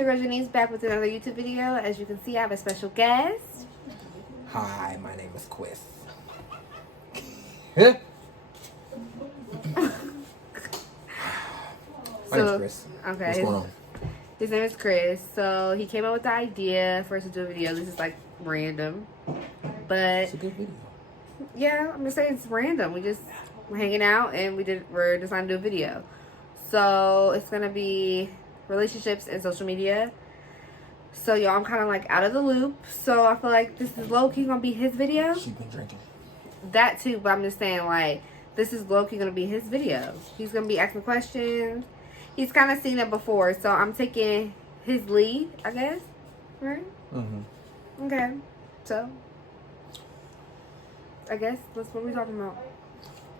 your girl Janice back with another YouTube video. As you can see, I have a special guest. Hi, my name is Quiz. My name's Chris. Okay. What's going on? His name is Chris. So he came up with the idea for us to do a video. This is like random. But It's a good video. yeah, I'm just saying it's random. We're hanging out and we're deciding to do a video. So it's gonna be relationships and social media. So y'all, I'm kind of like out of the loop. So I feel like this is low-key gonna be his video. She's been drinking. That too, but I'm just saying like this is low-key gonna be his video. He's gonna be asking questions. He's kind of seen it before, so I'm taking his lead, I guess. Right? Mm-hmm. Okay. So I guess that's what we're talking about.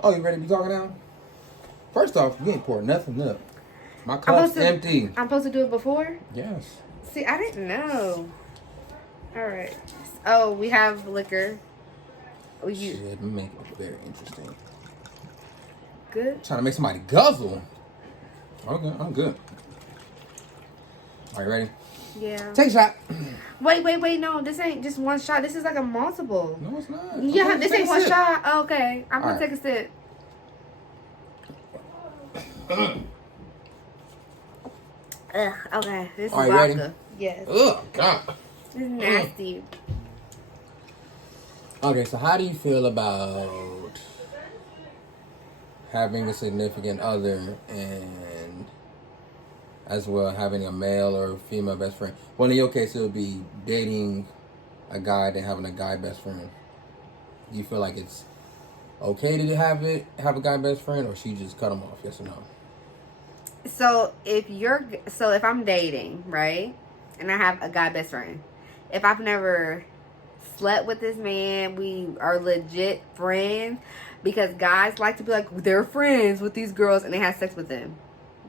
Oh, you ready to be talking now? First off, you ain't poured nothing up. My cup's empty. I'm supposed to do it before? Yes. See, I didn't know. Alright. Oh, we have liquor. Oh, Shit, make it very interesting. Good? Trying to make somebody guzzle. Okay, I'm good. Are you ready? Yeah. Take a shot. Wait. No, this ain't just one shot. This is like a multiple. No, it's not. Yeah, Okay, this take ain't a one sip. shot. Oh, okay. I'm going All to right. take a sip. Ugh, okay. This is Are you vodka. ready? Yes. Oh, God. This is nasty. Okay, so how do you feel about having a significant other and as well having a male or female best friend? Well, in your case, it would be dating a guy and having a guy best friend. Do you feel like it's okay to have a guy best friend, or should you just cut them off? Yes or no? So if I'm dating, right, and I have a guy best friend, if I've never slept with this man, we are legit friends, because guys like to be like they're friends with these girls and they have sex with them.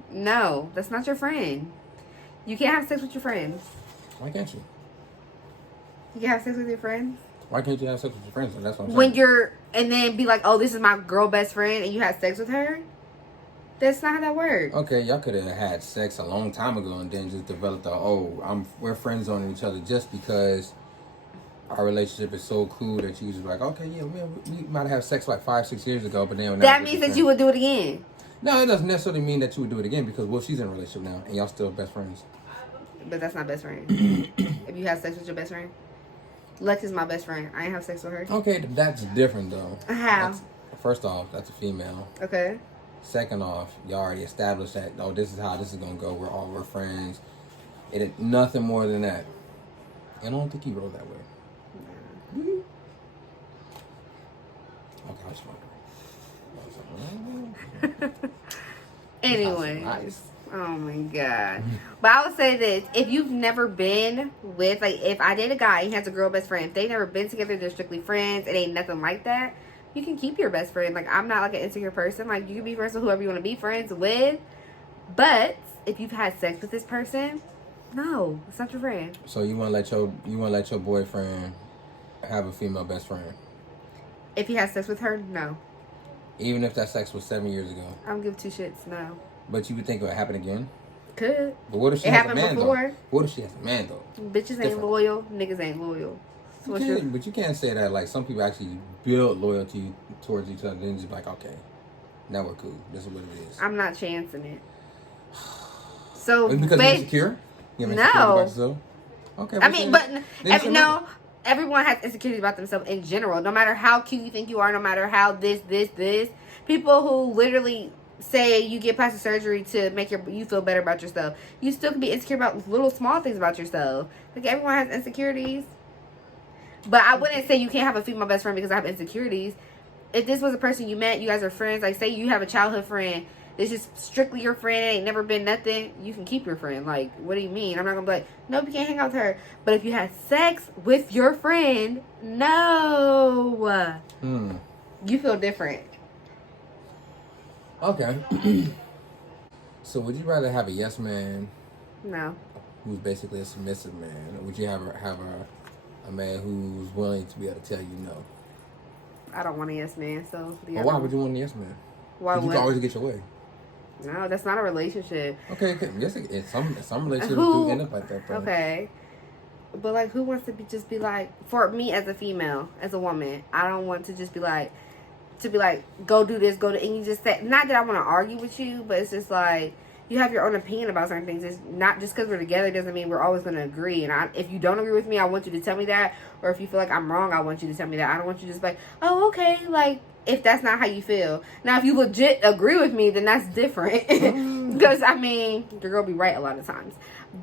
No, that's not your friend. You can't have sex with your friends. Why can't you? You can have sex with your friends Why can't you have sex with your friends? That's what I'm when saying. and then be like, oh, this is my girl best friend, and you have sex with her. That's not how that works. Okay, y'all could have had sex a long time ago and then just developed we're friends on each other just because our relationship is so cool that you just like, okay, yeah, we might have sex like 5-6 years ago, but then That means that you would do it again. No, it doesn't necessarily mean that you would do it again because she's in a relationship now and y'all still best friends. But that's not best friend. If you have sex with your best friend, Lex is my best friend. I ain't have sex with her. Okay, that's different though. How? First off, that's a female. Okay. Second off, you already established that this is how this is gonna go. We're friends. It ain't nothing more than that. And I don't think you roll that way. Okay, I just wondering. Anyways. Nice. Oh my god. But I would say this. If you've never been with, like, if I date a guy, he has a girl best friend. If they never been together, they're strictly friends. It ain't nothing like that. You can keep your best friend. Like, I'm not like an insecure person. Like, you can be friends with whoever you want to be friends with. But if you've had sex with this person, no, it's not your friend. So you want to let your boyfriend have a female best friend, If he has sex with her, no. even if that sex was 7 years ago. I don't give two shits, no. But you would think it would happen again. Could. But what if she It has a happened man before. though? What if she has a man though? Bitches ain't Different. loyal. Niggas ain't loyal. So But you can't say that. Like some people actually build loyalty towards each other. Then just be like, okay, now we're cool. This is what it is. I'm not chancing it. So Because you're insecure. You're insecure No. about yourself? Okay. I mean, but no. everyone has insecurities about themselves in general. No matter how cute you think you are, no matter how this. People who literally say you get plastic surgery to make you feel better about yourself. You still can be insecure about little small things about yourself. Like, everyone has insecurities. But I wouldn't say you can't have a female best friend because I have insecurities. If this was a person you met, you guys are friends, like say you have a childhood friend, this is strictly your friend, it ain't never been nothing, you can keep your friend. Like, what do you mean? I'm not gonna be like, nope, you can't hang out with her. But if you had sex with your friend, no. You feel different. Okay. So would you rather have a yes man No. who's basically a submissive man, or would you have a man who's willing to be able to tell you no? I don't want a yes man, so Well, why would you want a yes man? Why You would can always get your way. No, that's not a relationship. Okay, yes, some relationships Who? do end up like that though. Okay. But like, who wants to just be like, for me as a female, as a woman, I don't want to just be like, go do this, go to, and you just say, not that I want to argue with you, but it's just like, you have your own opinion about certain things. It's not just because we're together doesn't mean we're always going to agree. And if you don't agree with me, I want you to tell me that. Or if you feel like I'm wrong, I want you to tell me that. I don't want you to just be like, oh, okay, like, if that's not how you feel. Now, if you legit agree with me, then that's different. Because, I mean, your girl be right a lot of times.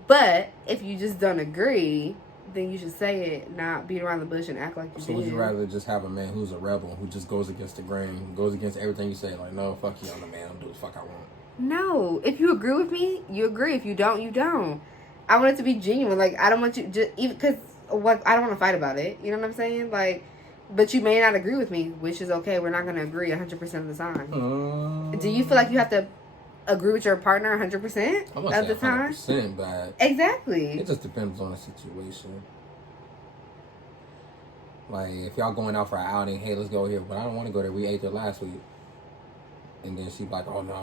But if you just don't agree, then you should say it, not beat around the bush and act like you So did. would you rather just have a man who's a rebel, who just goes against the grain, goes against everything you say, like, no, fuck you, I'm a man, I'll do what the fuck I want? No. If you agree with me, you agree. If you don't, you don't. I want it to be genuine. Like, I don't want you, just even because I don't want to fight about it. You know what I'm saying? Like, but you may not agree with me, which is okay. We're not going to agree 100% of the time. Do you feel like you have to agree with your partner 100% of the time? 100%, but Exactly. it just depends on the situation. Like, if y'all going out for an outing, hey, let's go here, but I don't want to go there. We ate there last week. And then she's like, oh, no,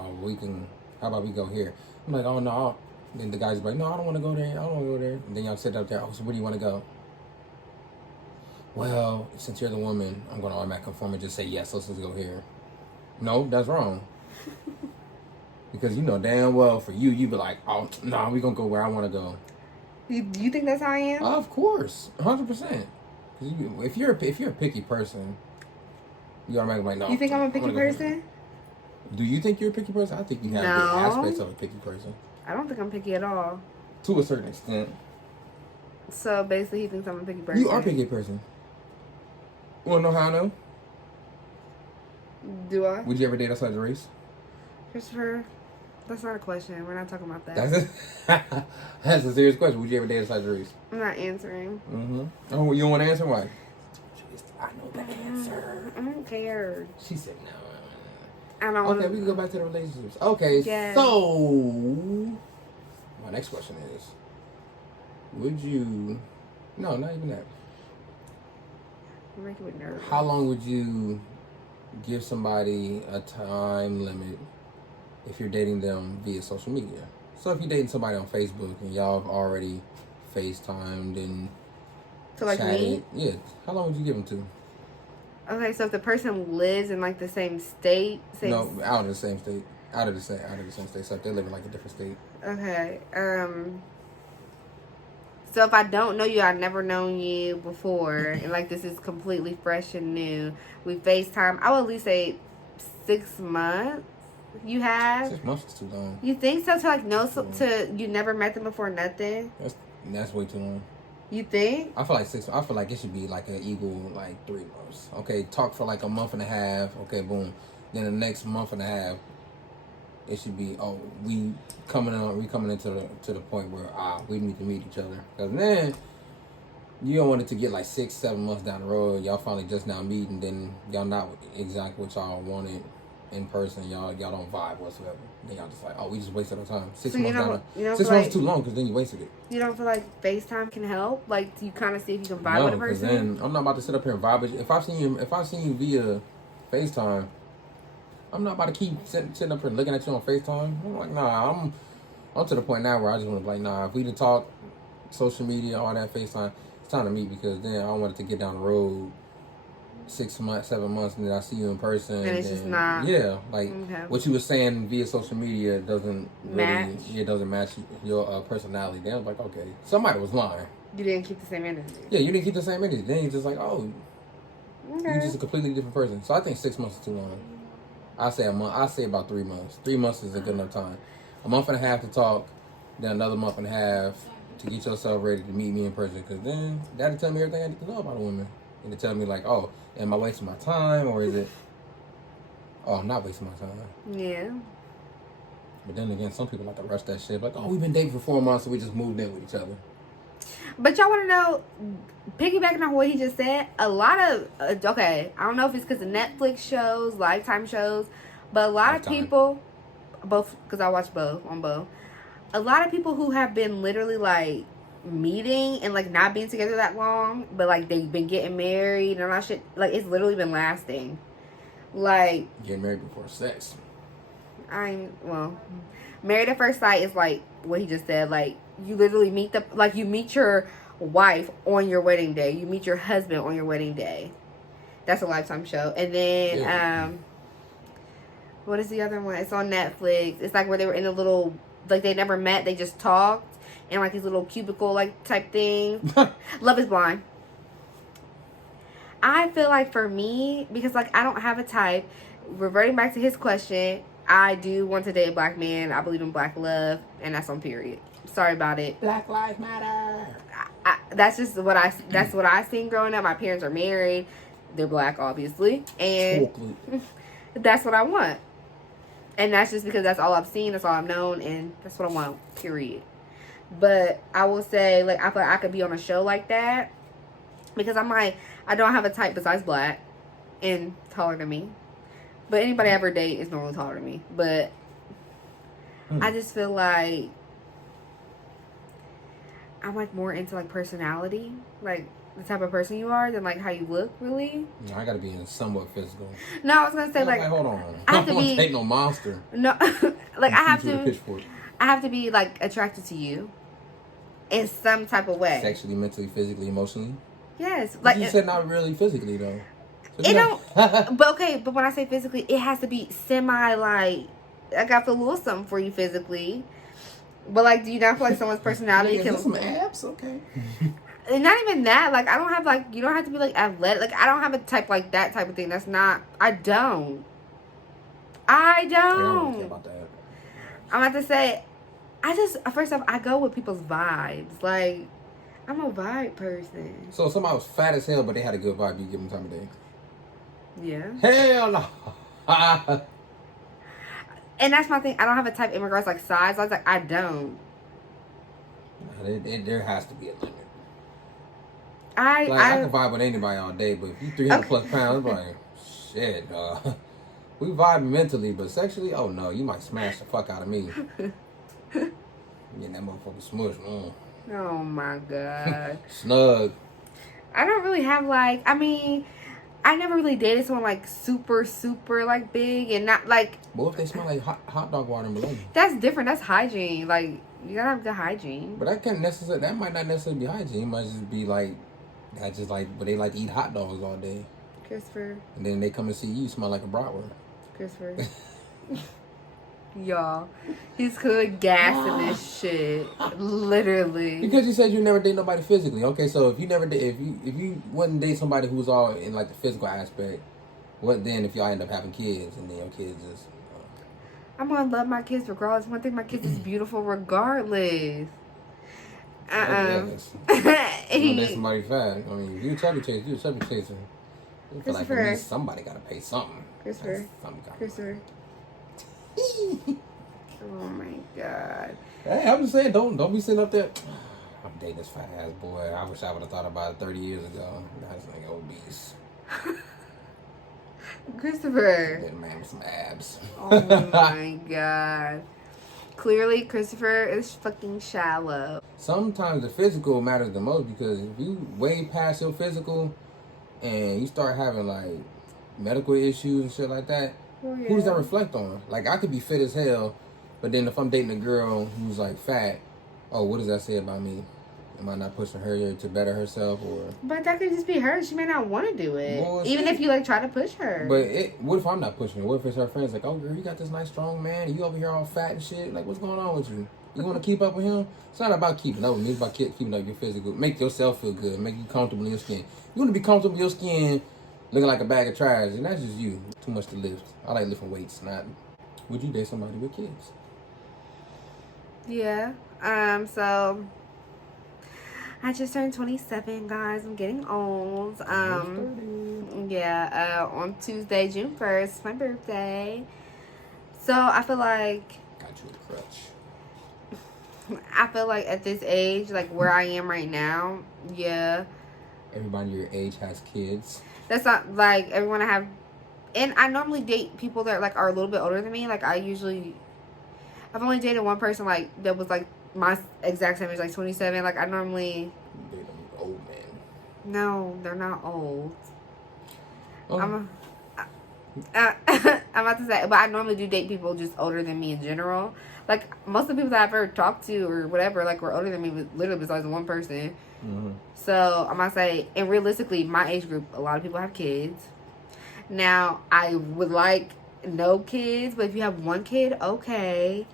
how about we go here? I'm like, oh, no. Then the guy's like, no, I don't want to go there. I don't want to go there. And then y'all sit up there, oh, so where do you want to go? Well, since you're the woman, I'm going to automatically conform and just say, yes, let's go here. No, that's wrong. Because you know damn well for you be like, oh, no, we're going to go where I want to go. You think that's how I am? Of course, 100%. If you're a picky person, you automatically like, no. You think I'm a picky person? Do you think you're a picky person? I think you have the aspects of a picky person. I don't think I'm picky at all. To a certain extent. So basically, he thinks I'm a picky person. You are a picky person. You want to know how I know? Do I? Would you ever date outside the race? Christopher, that's not a question. We're not talking about that. That's a serious question. Would you ever date outside the race? I'm not answering. Mm-hmm. Oh, you don't want to answer? Why? I know that answer. I don't care. She said no. I don't Okay, we can go back to the relationships. Okay, yes. So my next question is, would you... No, not even that. Make you nervous. How long would you give somebody a time limit if you're dating them via social media? So if you're dating somebody on Facebook and y'all have already FaceTimed and So like chatted, me? yeah, how long would you give them to? Okay, so if the person lives in like the same state, No, out of the same state. Out of the same state. So if they live in like a different state. Okay. So if I don't know you, I've never known you before, and like this is completely fresh and new. We FaceTime. I would at least say 6 months. You have? 6 months is too long. You think so? To like know, to you never met them before, nothing. That's way too long. You think? I feel like I feel like it should be like an equal, like 3 months. Okay, talk for like a month and a half. Okay, boom. Then the next month and a half, it should be, oh, we coming into the point where we need to meet each other. Because then you don't want it to get like 6, 7 months down the road. Y'all finally just now meeting, then y'all not exactly what y'all wanted in person. Y'all don't vibe whatsoever. Then y'all just like, oh, we just wasted our time. 6 months down. 6 months is too long because then you wasted it. You don't feel like FaceTime can help? Like, you kind of see if you can vibe with a person? Then I'm not about to sit up here and vibe with you. If I've seen you via FaceTime, I'm not about to keep sitting up here looking at you on FaceTime. I'm like, nah, I'm to the point now where I just want to be like, nah, if we done talk, social media, all that FaceTime, it's time to meet, because then I don't want it to get down the road 6 months, 7 months, and then I see you in person. And it's just not. Yeah, like what you were saying via social media doesn't match. Really, it doesn't match your personality. Then I was like, okay, somebody was lying. You didn't keep the same energy. Yeah, you didn't keep the same energy. Then you're just like, oh, okay. you're just a completely different person. So I think 6 months is too long. I say a month. I say about 3 months. 3 months is a good enough time. A month and a half to talk, then another month and a half to get yourself ready to meet me in person. Because then that'll tell me everything I need to know about a woman. And to tell me like, oh, am I wasting my time, or is it, oh, I'm not wasting my time. Yeah. But then again, some people like to rush that shit. Like, oh, we've been dating for 4 months, so we just moved in with each other. But y'all want to know, piggybacking on what he just said, a lot of, okay, I don't know if it's because of Netflix shows, Lifetime shows, but a lot of people, both, because I watch both, on both, a lot of people who have been literally like meeting and like not being together that long, but like they've been getting married and all that shit, like it's literally been lasting. Like, Getting married before sex. Married at first sight is like what he just said. Like you literally you meet your wife on your wedding day. You meet your husband on your wedding day. That's a Lifetime show. And then what is the other one? It's on Netflix. It's like where they were in a little, like they never met. They just talked in like these little cubicle like type things. Love is Blind. I feel like for me, because like I don't have a type, reverting back to his question, I do want to date a black man. I believe in black love, and that's on period. Sorry about it. Black Lives Matter. That's just what I seen growing up. My parents are married. They're black, obviously. And that's what I want. And that's just because that's all I've seen, that's all I've known, and that's what I want, period. But I will say, like, I feel like I could be on a show like that because I don't have a type besides black and taller than me. But anybody I ever date is normally taller than me. But I just feel like I'm, like, more into, like, personality. Like, the type of person you are than, like, how you look, really. No, I gotta be somewhat physical. No, I was gonna say, like, hold on. I have to don't take no monster. No, like, I have to be, like, attracted to you in some type of way. Sexually, mentally, physically, emotionally? Yes. Like, you said not really physically, though. So it don't, but when I say physically, it has to be semi, like, I got to feel a little something for you physically. But, like, do you not feel like someone's personality can... some abs? Okay. And not even that. Like, I don't have, like... You don't have to be, like, athletic. Like, I don't have a type like that type of thing. That's not... I don't. I don't care about that. I'm about to say... First off, I go with people's vibes. Like, I'm a vibe person. So, if somebody was fat as hell, but they had a good vibe, you give them time of day? Yeah. Hell no. And that's my thing. I don't have a type in regards, like, size. I was like, I don't. There has to be a limit. I can vibe with anybody all day, but if you 300 plus pounds, I'm like, shit, we vibe mentally, but sexually, oh no, you might smash the fuck out of me. Getting that motherfucker smush. Oh my god. Snug. I don't really have like, I mean, I never really dated someone like super, like big and not like. What if they smell like hot dog water and bologna? That's different. That's hygiene. Like, you gotta have good hygiene. But that might not necessarily be hygiene. It might just be like, but they like to eat hot dogs all day. Christopher. And then they come and see you smell like a bratwurst. Christopher. Y'all, he's good gassing this shit, literally. Because you said you never date nobody physically. Okay, so if you wouldn't date somebody who's all in like the physical aspect, what then if y'all end up having kids and then your kids just? I'm gonna love my kids regardless. One thing, my kids is beautiful regardless. You date somebody fat. I mean, if you chubby chaser, you're a chubby chaser. I feel like at least somebody gotta pay something. Christopher. Oh my god. Hey, I'm just saying, don't be sitting up there. I'm dating this fat ass boy. I wish I would have thought about it 30 years ago. That's like obese. Christopher. Good man with some abs. Oh my god. Clearly, Christopher is fucking shallow. Sometimes the physical matters the most because if you way past your physical and you start having like medical issues and shit like that, who does that reflect on? Like, I could be fit as hell, but then if I'm dating a girl who's like fat, oh, what does that say about me? Am I not pushing her to better herself, or? But that could just be her. She may not want to do it, even if you like try to push her. But what if I'm not pushing her? What if it's her friends like, oh girl, you got this nice strong man, you over here all fat and shit. Like, what's going on with you? You want to keep up with him? It's not about keeping up with me. It's about keeping up your physical. Make yourself feel good. Make you comfortable in your skin. You want to be comfortable in your skin, looking like a bag of trash, and that's just you. Too much to lift. I like lifting weights. Not. Would you date somebody with kids? Yeah. So I just turned 27, guys. I'm getting old. Yeah. On Tuesday, June 1st, my birthday. So I feel like. Got you a crutch. I feel like at this age, like where I am right now, yeah. Everybody your age has kids. That's not like everyone I have, and I normally date people that like are a little bit older than me. Like I've only dated one person like that was like my exact same age, like 27. Like I normally date them old men. No, they're not old. Oh. I'm about to say, but I normally do date people just older than me in general. Like, most of the people that I've ever talked to or whatever, like, were older than me, but literally besides one person. Mm-hmm. So, I'm going to say, and realistically, my age group, a lot of people have kids. Now, I would like no kids, but if you have one kid, okay.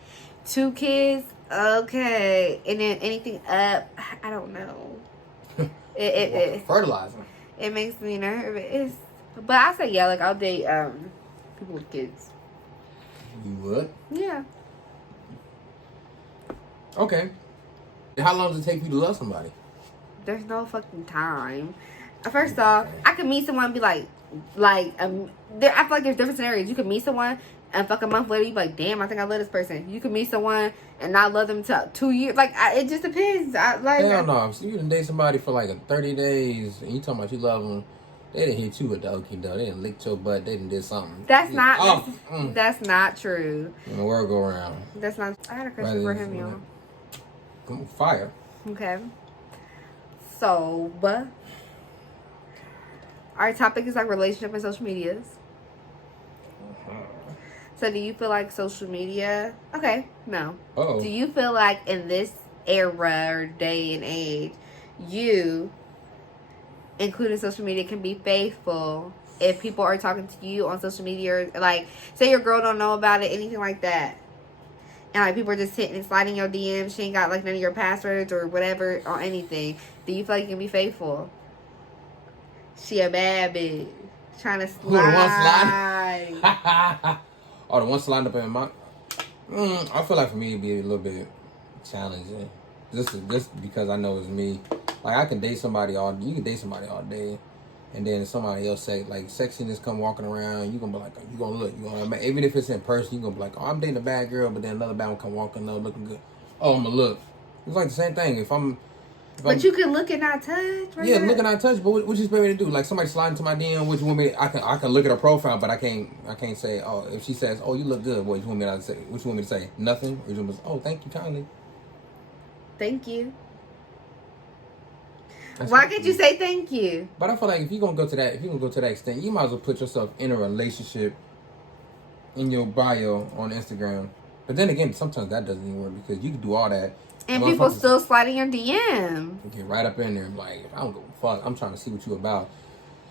2 kids, okay. And then anything up, I don't know. Fertilizer. It makes me nervous. But I say, yeah, like, I'll date people with kids. You would? Yeah. Okay. How long does it take for you to love somebody? There's no fucking time. First off, I could meet someone and be I feel like there's different scenarios. You could meet someone and fuck a month later, you be like, damn, I think I love this person. You could meet someone and not love them till 2 years. Like, it just depends. Hell no. So you can date somebody for like 30 days and you talking about you love them. They didn't hit you with the okie doke. They didn't lick your butt. They didn't did something. That's not. That's not true. And the world go around. That's not. I had a question for him, y'all. Fire. Okay. So, our topic is like relationship and social medias. So, do you feel like social media? Okay, no. Uh-oh. Do you feel like in this era or day and age, you, including social media, can be faithful if people are talking to you on social media, or like, say your girl don't know about it, anything like that, and like people are just hitting and sliding your DMs, she ain't got like none of your passwords or whatever or anything. Do you feel like you can be faithful? She a bad bitch trying to slide. Who, the one slide? Oh, the one sliding up in my. I feel like for me it'd be a little bit challenging. Just because I know it's me. Like I can date somebody you can date somebody all day, and then somebody else say like sexiness come walking around, you gonna be like, you gonna look, even if it's in person, you gonna be like, oh, I'm dating a bad girl, but then another bad one come walking up looking good. Oh, I'm gonna look. It's like the same thing. But you can look and not touch. Right? Yeah, look and not touch. But what you expect me to do? Like somebody sliding to my DM, what you want me? I can look at her profile, but I can't say. Oh, if she says, "Oh, you look good," what you want me to say? What you want me to say? Nothing. Or you want me to say, "Oh, thank you kindly." Thank you. Why can't you say thank you? But I feel like if you're gonna go to that extent, you might as well put yourself in a relationship in your bio on Instagram. But then again, sometimes that doesn't even work because you can do all that. And people still sliding your DM. Get right up in there and like, I don't give a fuck. I'm trying to see what you about.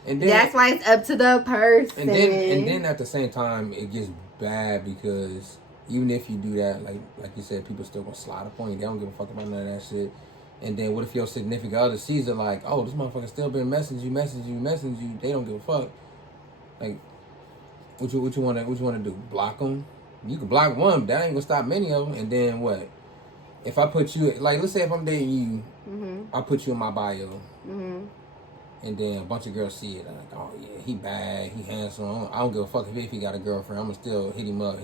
And then that's why it's up to the person. And then at the same time, it gets bad because even if you do that, like you said, people still gonna slide up on you. They don't give a fuck about none of that shit. And then what if your significant other sees it like, oh, this motherfucker still been messaging you. They don't give a fuck. Like, what you wanna do? Block them? You can block one, but that ain't gonna stop many of them. And then what? If I put you, like, let's say if I'm dating you, I put you in my bio, and then a bunch of girls see it, like, oh yeah, he bad, he handsome. I don't give a fuck if he got a girlfriend. I'm gonna still hit him up.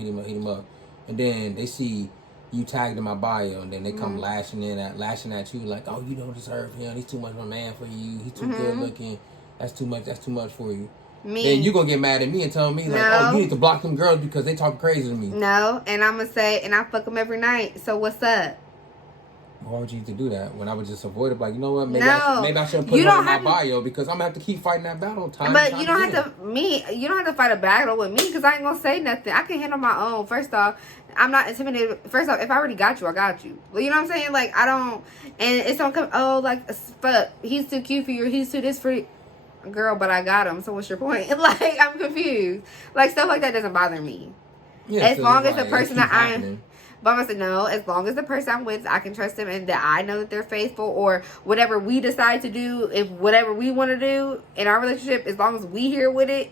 And then they see you tagged in my bio, and then they come lashing at you, like, oh, you don't deserve him. He's too much of a man for you. He's too good looking. That's too much for you. Then you gonna get mad at me and tell me like, oh, you need to block them girls because they talk crazy to me. No, and I'm gonna say, and I fuck them every night. So what's up? Why would you need to do that when I would just avoid it? Like, you know what? Maybe I shouldn't put it in my bio because I'm gonna have to keep fighting that battle time. But you don't have to fight a battle with me because I ain't gonna say nothing. I can handle my own. First off, I'm not intimidated. First off, if I already got you, I got you. Well, you know what I'm saying? Like, I don't, and it's don't come. Oh, like, fuck, he's too cute for you. He's too this for you. Girl, but I got him. So what's your point? Like, I'm confused. Like, stuff like that doesn't bother me. Yeah, as long as the person that I'm. But I'm gonna say no, as long as the person I'm with, I can trust them and that I know that they're faithful, or whatever we decide to do, if whatever we want to do in our relationship, as long as we here with it,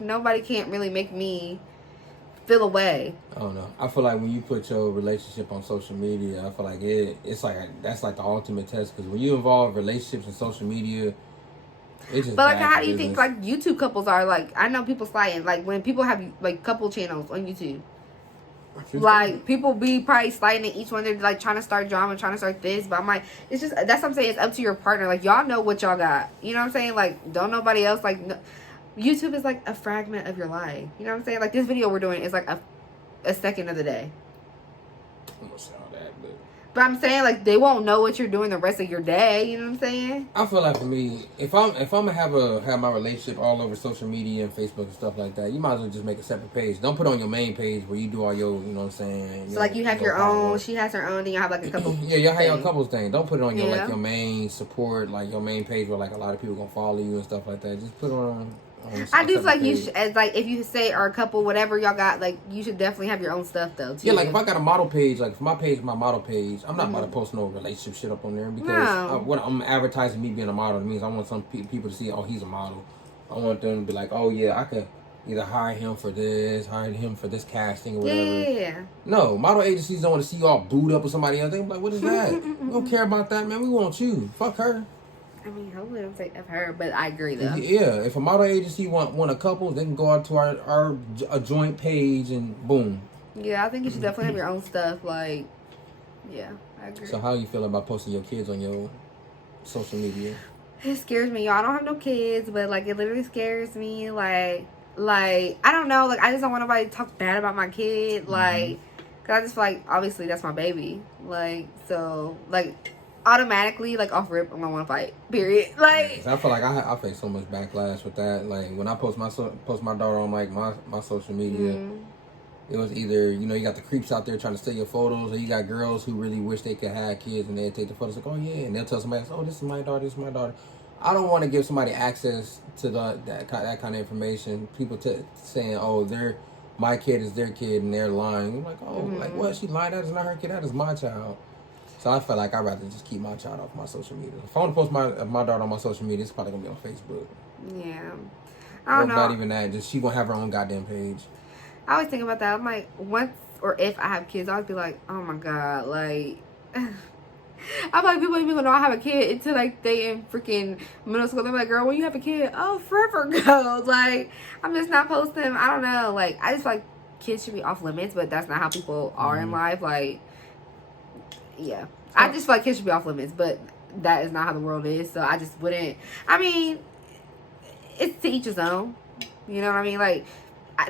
nobody can't really make me feel away. I don't know. I feel like when you put your relationship on social media, I feel like it's like that's like the ultimate test, because when you involve relationships in social media, it's just. But like, how do you think like YouTube couples are? Like, I know people sliding, like when people have like couple channels on YouTube. Like, people be probably sliding in each one. They're like trying to start drama, trying to start this. But I'm like, it's just, that's what I'm saying. It's up to your partner. Like, y'all know what y'all got. You know what I'm saying? Like, don't nobody else. Like, no, YouTube is like a fragment of your life. You know what I'm saying? Like, this video we're doing is like a second of the day. I'm gonna say all that, but But I'm saying, like, they won't know what you're doing the rest of your day. You know what I'm saying? I feel like for me, if I'm gonna have my relationship all over social media and Facebook and stuff like that, you might as well just make a separate page. Don't put on your main page where you do all your, you know what I'm saying. So like you have your own, she has her own, then you have like a couple. Yeah, y'all have your couples thing. Don't put it on your Yeah. like your main support, like your main page where like a lot of people gonna follow you and stuff like that. Just put it on I do feel like you page. should, as like if you say are a couple, whatever y'all got, like you should definitely have your own stuff though. Too. Yeah, like if I got a model page, like if my page is my model page, I'm not about to post no relationship shit up on there because what I'm advertising me being a model means I want some people to see, oh, he's a model. I want them to be like, oh yeah, I could either hire him for this casting or whatever. Yeah. No, model agencies don't want to see you all booed up with somebody else. They be like, what is that? We don't care about that, man. We want you. Fuck her. I mean, hopefully don't take of her, but I agree though. Yeah, if a model agency want a couple, they can go out to our a joint page and boom. Yeah, I think you should definitely have your own stuff. Like, yeah, I agree. So how you feel about posting your kids on your social media? It scares me, y'all. I don't have no kids, but like it literally scares me. Like I don't know. Like I just don't want nobody to talk bad about my kid. Like, cause I just feel like obviously that's my baby. Like so like. Automatically, like off rip, I'm gonna want to fight. Period. Like I feel like I face so much backlash with that. Like when I post my daughter on like my social media, it was either you got the creeps out there trying to steal your photos, or you got girls who really wish they could have kids and they take the photos like, oh yeah, and they'll tell somebody else, oh this is my daughter, this is my daughter. I don't want to give somebody access to that kind of information. People saying, oh my kid is their kid and they're lying. I'm like, oh like what? She lied. That is not her kid. That is my child. So I feel like I'd rather just keep my child off my social media. If I want to post my daughter on my social media, it's probably going to be on Facebook. Yeah. I don't know. Not even that. Just she going to have her own goddamn page. I always think about that. I'm like, once or if I have kids, I would be like, oh my God. Like, I'm like, people even gonna know I have a kid until like they in freaking middle school. They're like, girl, when you have a kid, oh, forever ago. Like, I'm just not posting. I don't know. Like, I just feel like kids should be off limits, but that's not how people are in life. Like, yeah, I just feel like kids should be off limits, but that is not how the world is. So I just wouldn't. I mean, it's to each his own. You know what I mean? Like,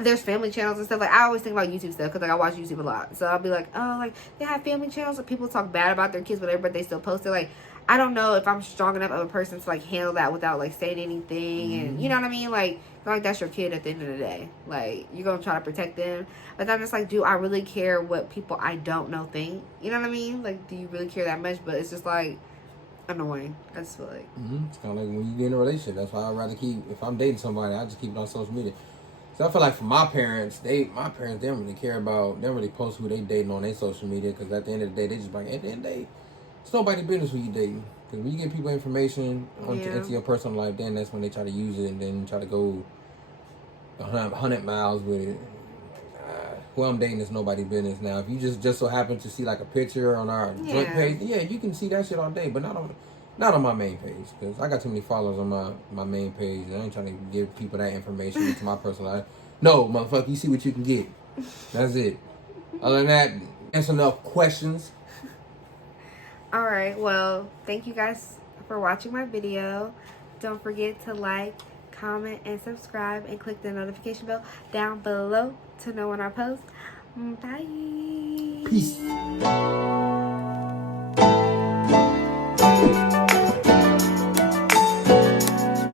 there's family channels and stuff. Like, I always think about YouTube stuff because like I watch YouTube a lot. So I'll be like, oh, like they have family channels and people talk bad about their kids, whatever, but they still post it. Like, I don't know if I'm strong enough of a person to like handle that without like saying anything, and you know what I mean? Like that's your kid at the end of the day. Like, you're gonna try to protect them, but I'm just like, do I really care what people I don't know think? You know what I mean? Like, do you really care that much? But it's just like annoying. I just feel like it's kind of like when you get in a relationship. That's why I'd rather keep. If I'm dating somebody, I just keep it on social media. So I feel like for my parents, they don't really care about. They don't really post who they dating on their social media because at the end of the day, they just like at the end of the day, it's nobody's business who you dating. Because when you give people information into your personal life, then that's when they try to use it and then try to go 100 miles with it. Who I'm dating is nobody's business. Now, if you just so happen to see like a picture on our joint page, yeah, you can see that shit all day, but not on my main page because I got too many followers on my main page. I ain't trying to give people that information into my personal life. No, motherfucker, you see what you can get. That's it. Other than that, answer enough questions. all right, well, thank you guys for watching my video. Don't forget to like, comment, and subscribe, and click the notification bell down below to know when I post. Bye. Peace.